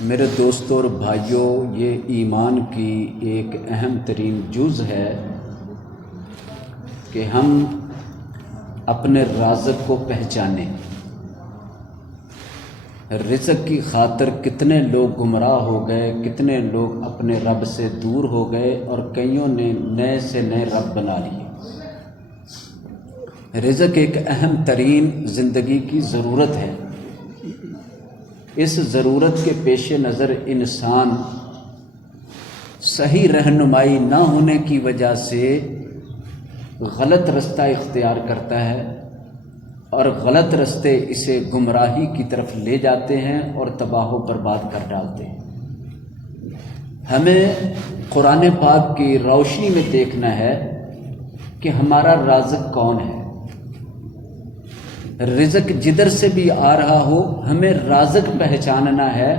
میرے دوستوں اور بھائیوں، یہ ایمان کی ایک اہم ترین جز ہے کہ ہم اپنے رازق کو پہچانیں۔ رزق کی خاطر کتنے لوگ گمراہ ہو گئے، کتنے لوگ اپنے رب سے دور ہو گئے اور کئیوں نے نئے سے نئے رب بنا لیے۔ رزق ایک اہم ترین زندگی کی ضرورت ہے۔ اس ضرورت کے پیش نظر انسان صحیح رہنمائی نہ ہونے کی وجہ سے غلط رستہ اختیار کرتا ہے اور غلط رستے اسے گمراہی کی طرف لے جاتے ہیں اور تباہ و برباد کر ڈالتے ہیں۔ ہمیں قرآن پاک کی روشنی میں دیکھنا ہے کہ ہمارا رازق کون ہے۔ رزق جدھر سے بھی آ رہا ہو، ہمیں رازق پہچاننا ہے۔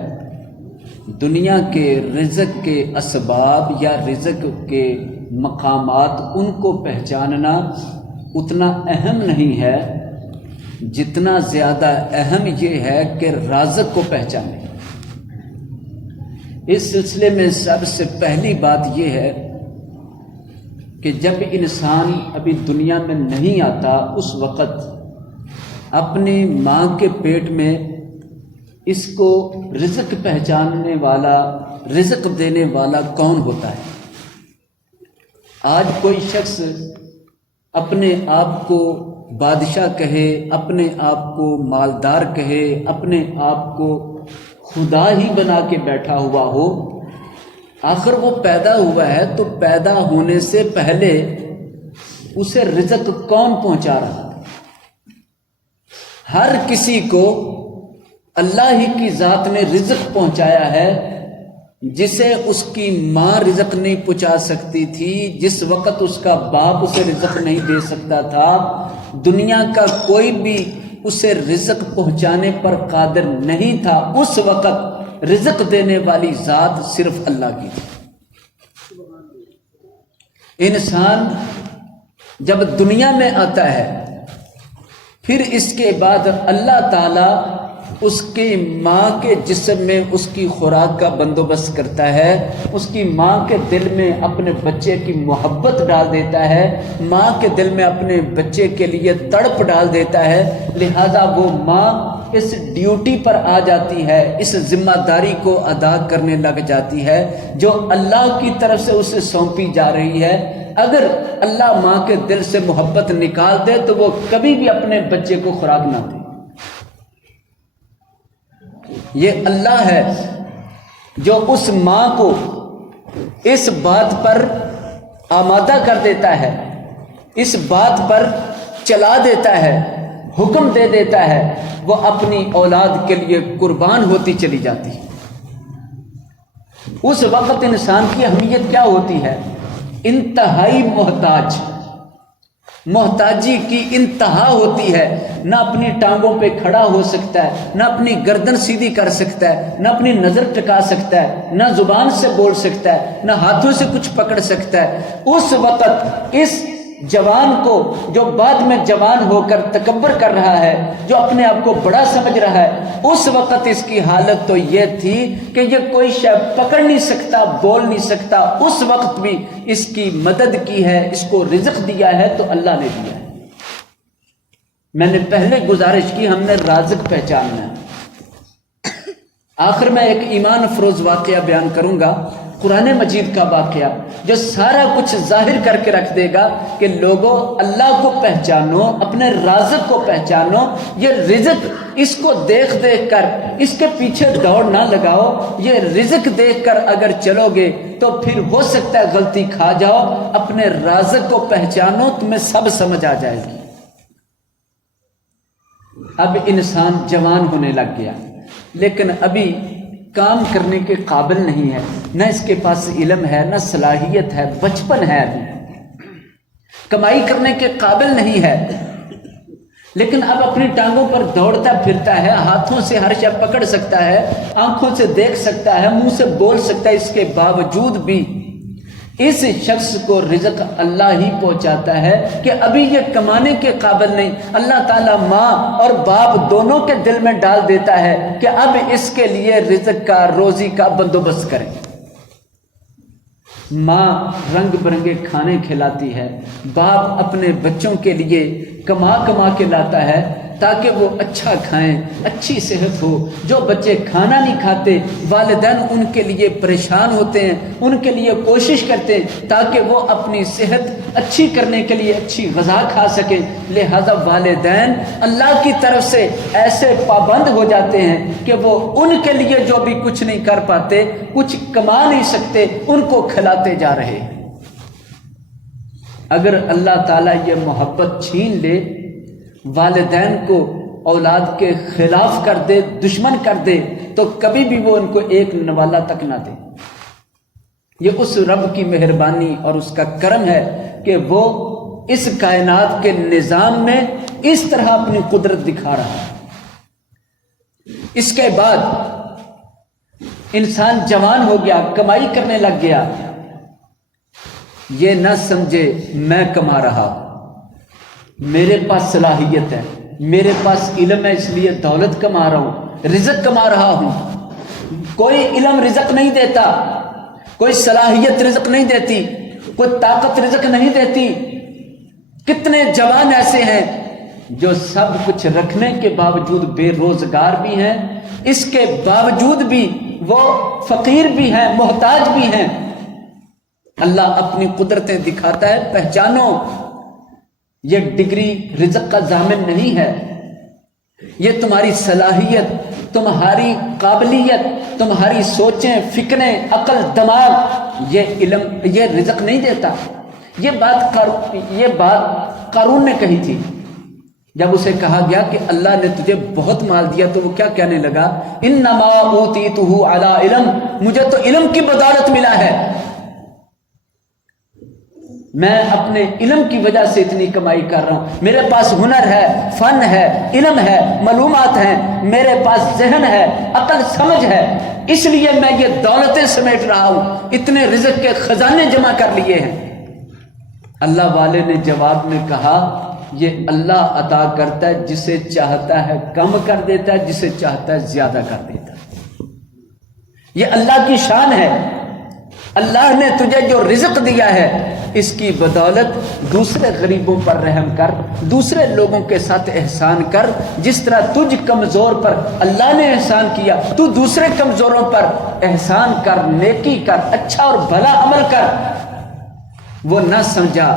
دنیا کے رزق کے اسباب یا رزق کے مقامات، ان کو پہچاننا اتنا اہم نہیں ہے جتنا زیادہ اہم یہ ہے کہ رازق کو پہچانیں۔ اس سلسلے میں سب سے پہلی بات یہ ہے کہ جب انسان ابھی دنیا میں نہیں آتا، اس وقت اپنی ماں کے پیٹ میں اس کو رزق پہچاننے والا، رزق دینے والا کون ہوتا ہے؟ آج کوئی شخص اپنے آپ کو بادشاہ کہے، اپنے آپ کو مالدار کہے، اپنے آپ کو خدا ہی بنا کے بیٹھا ہوا ہو، آخر وہ پیدا ہوا ہے تو پیدا ہونے سے پہلے اسے رزق کون پہنچا رہا ہے؟ ہر کسی کو اللہ ہی کی ذات نے رزق پہنچایا ہے، جسے اس کی ماں رزق نہیں پہنچا سکتی تھی، جس وقت اس کا باپ اسے رزق نہیں دے سکتا تھا، دنیا کا کوئی بھی اسے رزق پہنچانے پر قادر نہیں تھا، اس وقت رزق دینے والی ذات صرف اللہ کی تھی۔ انسان جب دنیا میں آتا ہے، پھر اس کے بعد اللہ تعالیٰ اس کی ماں کے جسم میں اس کی خوراک کا بندوبست کرتا ہے، اس کی ماں کے دل میں اپنے بچے کی محبت ڈال دیتا ہے، ماں کے دل میں اپنے بچے کے لیے تڑپ ڈال دیتا ہے، لہذا وہ ماں اس ڈیوٹی پر آ جاتی ہے، اس ذمہ داری کو ادا کرنے لگ جاتی ہے جو اللہ کی طرف سے اسے سونپی جا رہی ہے۔ اگر اللہ ماں کے دل سے محبت نکال دے تو وہ کبھی بھی اپنے بچے کو خوراک نہ دے۔ یہ اللہ ہے جو اس ماں کو اس بات پر آمادہ کر دیتا ہے، اس بات پر چلا دیتا ہے، حکم دے دیتا ہے، وہ اپنی اولاد کے لیے قربان ہوتی چلی جاتی ہے۔ اس وقت انسان کی اہمیت کیا ہوتی ہے؟ انتہائی محتاجی کی انتہا ہوتی ہے، نہ اپنی ٹانگوں پہ کھڑا ہو سکتا ہے، نہ اپنی گردن سیدھی کر سکتا ہے، نہ اپنی نظر ٹکا سکتا ہے، نہ زبان سے بول سکتا ہے، نہ ہاتھوں سے کچھ پکڑ سکتا ہے۔ اس وقت اس جوان کو، جو بعد میں جوان ہو کر تکبر کر رہا ہے، جو اپنے آپ کو بڑا سمجھ رہا ہے، اس وقت اس کی حالت تو یہ تھی کہ یہ کوئی شے پکڑ نہیں سکتا، بول نہیں سکتا، اس وقت بھی اس کی مدد کی ہے، اس کو رزق دیا ہے تو اللہ نے دیا ہے۔ میں نے پہلے گزارش کی، ہم نے رازق پہچاننا ہے۔ آخر میں ایک ایمان افروز واقعہ بیان کروں گا، قرآن مجید کا واقعہ، جو سارا کچھ ظاہر کر کے رکھ دے گا کہ لوگوں اللہ کو پہچانو، اپنے رازق کو پہچانو۔ یہ رزق، اس کو دیکھ دیکھ کر اس کے پیچھے دوڑ نہ لگاؤ، یہ رزق دیکھ کر اگر چلو گے تو پھر ہو سکتا ہے غلطی کھا جاؤ۔ اپنے رازق کو پہچانو، تمہیں سب سمجھ آ جائے گی۔ اب انسان جوان ہونے لگ گیا، لیکن ابھی کام کرنے کے قابل نہیں ہے، نہ اس کے پاس علم ہے، نہ صلاحیت ہے، بچپن ہے، ابھی کمائی کرنے کے قابل نہیں ہے، لیکن اب اپنی ٹانگوں پر دوڑتا پھرتا ہے، ہاتھوں سے ہر شے پکڑ سکتا ہے، آنکھوں سے دیکھ سکتا ہے، منہ سے بول سکتا ہے۔ اس کے باوجود بھی اس شخص کو رزق اللہ ہی پہنچاتا ہے کہ ابھی یہ کمانے کے قابل نہیں، اللہ تعالیٰ ماں اور باپ دونوں کے دل میں ڈال دیتا ہے کہ اب اس کے لیے رزق کا، روزی کا بندوبست کریں۔ ماں رنگ برنگے کھانے کھلاتی ہے، باپ اپنے بچوں کے لیے کما کما کے لاتا ہے تاکہ وہ اچھا کھائیں، اچھی صحت ہو۔ جو بچے کھانا نہیں کھاتے، والدین ان کے لیے پریشان ہوتے ہیں، ان کے لیے کوشش کرتے ہیں تاکہ وہ اپنی صحت اچھی کرنے کے لیے اچھی غذا کھا سکیں۔ لہذا والدین اللہ کی طرف سے ایسے پابند ہو جاتے ہیں کہ وہ ان کے لیے جو بھی کچھ نہیں کر پاتے، کچھ کما نہیں سکتے، ان کو کھلاتے جا رہے ہیں۔ اگر اللہ تعالیٰ یہ محبت چھین لے، والدین کو اولاد کے خلاف کر دے، دشمن کر دے، تو کبھی بھی وہ ان کو ایک نوالا تک نہ دے۔ یہ اس رب کی مہربانی اور اس کا کرم ہے کہ وہ اس کائنات کے نظام میں اس طرح اپنی قدرت دکھا رہا ہے۔ اس کے بعد انسان جوان ہو گیا، کمائی کرنے لگ گیا، یہ نہ سمجھے میں کما رہا ہوں، میرے پاس صلاحیت ہے، میرے پاس علم ہے، اس لیے دولت کما رہا ہوں، رزق کما رہا ہوں۔ کوئی علم رزق نہیں دیتا، کوئی صلاحیت رزق نہیں دیتی، کوئی طاقت رزق نہیں دیتی۔ کتنے جوان ایسے ہیں جو سب کچھ رکھنے کے باوجود بے روزگار بھی ہیں، اس کے باوجود بھی وہ فقیر بھی ہیں، محتاج بھی ہیں۔ اللہ اپنی قدرتیں دکھاتا ہے، پہچانو یہ ڈگری رزق کا ضامن نہیں ہے، یہ تمہاری صلاحیت، تمہاری قابلیت، تمہاری سوچیں، فکریں، عقل، دماغ، یہ علم، یہ رزق نہیں دیتا۔ یہ بات قارون نے کہی تھی جب اسے کہا گیا کہ اللہ نے تجھے بہت مال دیا، تو وہ کیا کہنے لگا؟ انما اوتیتہ علی علم، مجھے تو علم کی بدولت ملا ہے، میں اپنے علم کی وجہ سے اتنی کمائی کر رہا ہوں، میرے پاس ہنر ہے، فن ہے، علم ہے، معلومات ہیں، میرے پاس ذہن ہے، عقل سمجھ ہے، اس لیے میں یہ دولتیں سمیٹ رہا ہوں، اتنے رزق کے خزانے جمع کر لیے ہیں۔ اللہ والے نے جواب میں کہا یہ اللہ عطا کرتا ہے، جسے چاہتا ہے کم کر دیتا ہے، جسے چاہتا ہے زیادہ کر دیتا ہے۔ یہ اللہ کی شان ہے۔ اللہ نے تجھے جو رزق دیا ہے، اس کی بدولت دوسرے غریبوں پر رحم کر، دوسرے لوگوں کے ساتھ احسان کر۔ جس طرح تجھ کمزور پر اللہ نے احسان کیا، تو دوسرے کمزوروں پر احسان کر، نیکی کر، اچھا اور بھلا عمل کر۔ وہ نہ سمجھا،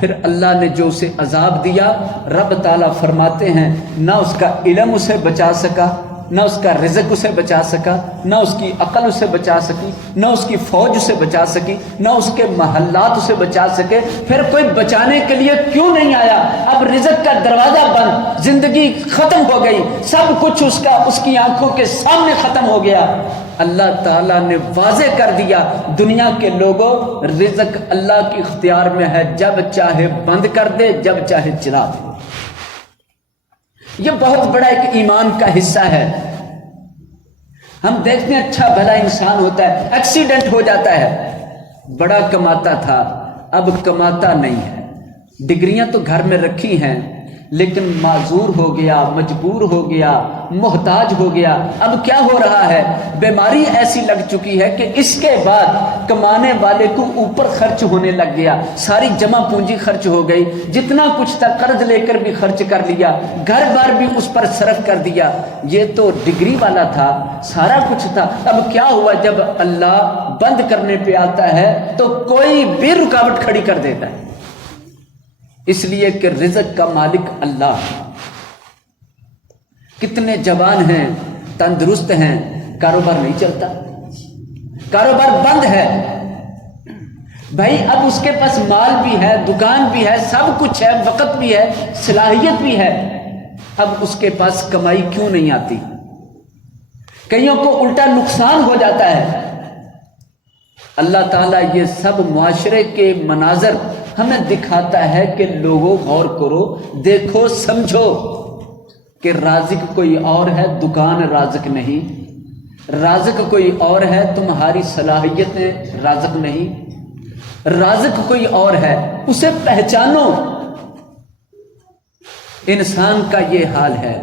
پھر اللہ نے جو اسے عذاب دیا، رب تعالیٰ فرماتے ہیں نہ اس کا علم اسے بچا سکا، نہ اس کا رزق اسے بچا سکا، نہ اس کی عقل اسے بچا سکی، نہ اس کی فوج اسے بچا سکی، نہ اس کے محلات اسے بچا سکے۔ پھر کوئی بچانے کے لیے کیوں نہیں آیا؟ اب رزق کا دروازہ بند، زندگی ختم ہو گئی، سب کچھ اس کی آنکھوں کے سامنے ختم ہو گیا۔ اللہ تعالیٰ نے واضح کر دیا، دنیا کے لوگوں، رزق اللہ کے اختیار میں ہے، جب چاہے بند کر دے، جب چاہے چلا دے۔ یہ بہت بڑا ایک ایمان کا حصہ ہے۔ ہم دیکھتے ہیں اچھا بھلا انسان ہوتا ہے، ایکسیڈنٹ ہو جاتا ہے، بڑا کماتا تھا، اب کماتا نہیں ہے، ڈگریاں تو گھر میں رکھی ہیں، لیکن معذور ہو گیا، مجبور ہو گیا، محتاج ہو گیا۔ اب کیا ہو رہا ہے؟ بیماری ایسی لگ چکی ہے کہ اس کے بعد کمانے والے کو اوپر خرچ ہونے لگ گیا، ساری جمع پونجی خرچ ہو گئی، جتنا کچھ تھا قرض لے کر بھی خرچ کر لیا، گھر بار بھی اس پر صرف کر دیا۔ یہ تو ڈگری والا تھا، سارا کچھ تھا، اب کیا ہوا؟ جب اللہ بند کرنے پہ آتا ہے تو کوئی بھی رکاوٹ کھڑی کر دیتا ہے، اس لیے کہ رزق کا مالک اللہ۔ کتنے جوان ہیں، تندرست ہیں، کاروبار نہیں چلتا، کاروبار بند ہے۔ بھائی اب اس کے پاس مال بھی ہے، دکان بھی ہے، سب کچھ ہے، وقت بھی ہے، صلاحیت بھی ہے، اب اس کے پاس کمائی کیوں نہیں آتی؟ کئیوں کو الٹا نقصان ہو جاتا ہے۔ اللہ تعالیٰ یہ سب معاشرے کے مناظر ہمیں دکھاتا ہے کہ لوگوں غور کرو، دیکھو، سمجھو کہ رازق کوئی اور ہے، دکان رازق نہیں، رازق کوئی اور ہے، تمہاری صلاحیتیں رازق نہیں، رازق کوئی اور ہے، اسے پہچانو۔ انسان کا یہ حال ہے۔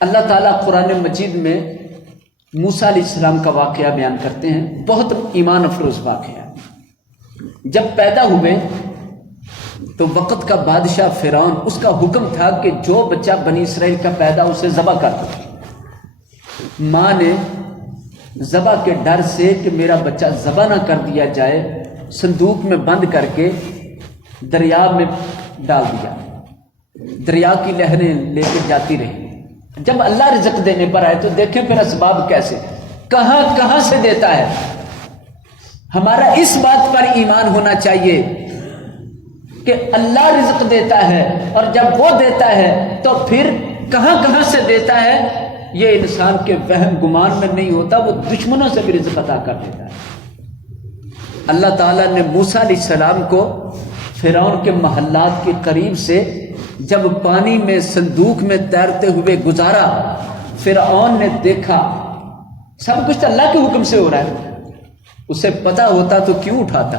اللہ تعالیٰ قرآن مجید میں موسیٰ علیہ السلام کا واقعہ بیان کرتے ہیں، بہت ایمان افروز واقعہ۔ جب پیدا ہوئے تو وقت کا بادشاہ فرعون، اس کا حکم تھا کہ جو بچہ بنی اسرائیل کا پیدا اسے ذبح کر دو۔ ماں نے ذبح کے ڈر سے کہ میرا بچہ ذبح نہ کر دیا جائے، صندوق میں بند کر کے دریا میں ڈال دیا۔ دریا کی لہریں لے کے جاتی رہی۔ جب اللہ رزق دینے پر آئے تو دیکھیں پھر اسباب کیسے، کہاں سے دیتا ہے۔ ہمارا اس بات پر ایمان ہونا چاہیے کہ اللہ رزق دیتا ہے، اور جب وہ دیتا ہے تو پھر کہاں سے دیتا ہے یہ انسان کے وہم گمان میں نہیں ہوتا، وہ دشمنوں سے بھی رزق عطا کر دیتا ہے۔ اللہ تعالیٰ نے موسیٰ علیہ السلام کو فرعون کے محلات کے قریب سے جب پانی میں صندوق میں تیرتے ہوئے گزارا، فرعون نے دیکھا سب کچھ اللہ کے حکم سے ہو رہا ہے، اسے پتا ہوتا تو کیوں اٹھاتا۔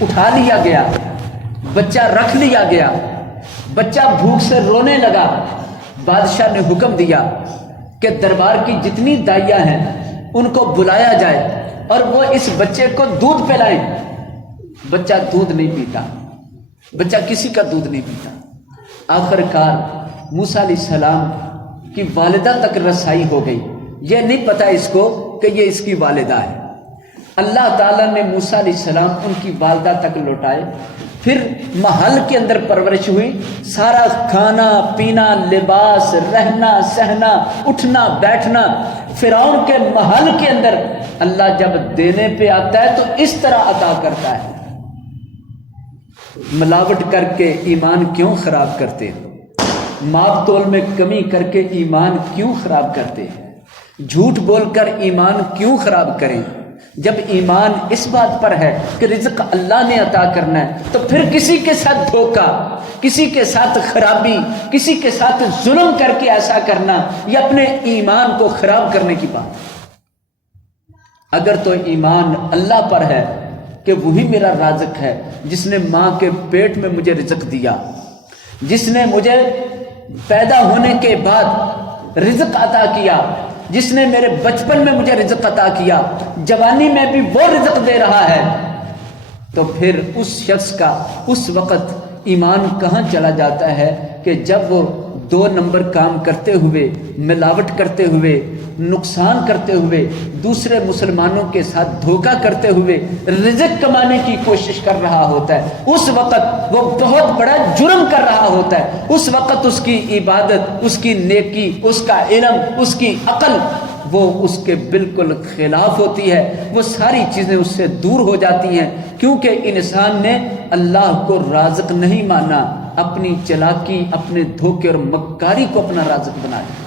اٹھا لیا گیا، بچہ رکھ لیا گیا، بچہ بھوک سے رونے لگا۔ بادشاہ نے حکم دیا کہ دربار کی جتنی دائیاں ہیں ان کو بلایا جائے اور وہ اس بچے کو دودھ پلائیں۔ بچہ دودھ نہیں پیتا، بچہ کسی کا دودھ نہیں پیتا۔ آخر کار موسیٰ علیہ السلام کی والدہ تک رسائی ہو گئی، یہ نہیں پتا اس کو کہ یہ اس کی والدہ ہے۔ اللہ تعالیٰ نے موسیٰ علیہ السلام ان کی والدہ تک لوٹائے، پھر محل کے اندر پرورش ہوئی، سارا کھانا پینا، لباس، رہنا سہنا، اٹھنا بیٹھنا فرعون کے محل کے اندر۔ اللہ جب دینے پہ آتا ہے تو اس طرح عطا کرتا ہے۔ ملاوٹ کر کے ایمان کیوں خراب کرتے ہیں؟ ماپ تول میں کمی کر کے ایمان کیوں خراب کرتے ہیں؟ جھوٹ بول کر ایمان کیوں خراب کریں؟ جب ایمان اس بات پر ہے کہ رزق اللہ نے عطا کرنا ہے تو پھر کسی کے ساتھ دھوکہ، کسی کے ساتھ خرابی، کسی کے ساتھ ظلم کر کے ایسا کرنا، یہ اپنے ایمان کو خراب کرنے کی بات ہے۔ اگر تو ایمان اللہ پر ہے کہ وہی میرا رازق ہے، جس نے ماں کے پیٹ میں مجھے رزق دیا، جس نے مجھے پیدا ہونے کے بعد رزق عطا کیا، جس نے میرے بچپن میں مجھے رزق عطا کیا، جوانی میں بھی وہ رزق دے رہا ہے، تو پھر اس شخص کا اس وقت ایمان کہاں چلا جاتا ہے کہ جب وہ 2 نمبر کام کرتے ہوئے، ملاوٹ کرتے ہوئے، نقصان کرتے ہوئے، دوسرے مسلمانوں کے ساتھ دھوکہ کرتے ہوئے رزق کمانے کی کوشش کر رہا ہوتا ہے، اس وقت وہ بہت بڑا جرم کر رہا ہوتا ہے۔ اس وقت اس کی عبادت، اس کی نیکی، اس کا علم، اس کی عقل وہ اس کے بالکل خلاف ہوتی ہے، وہ ساری چیزیں اس سے دور ہو جاتی ہیں، کیونکہ انسان نے اللہ کو رازق نہیں مانا، اپنی چلاکی، اپنے دھوکے اور مکاری کو اپنا رازق بنا لیا۔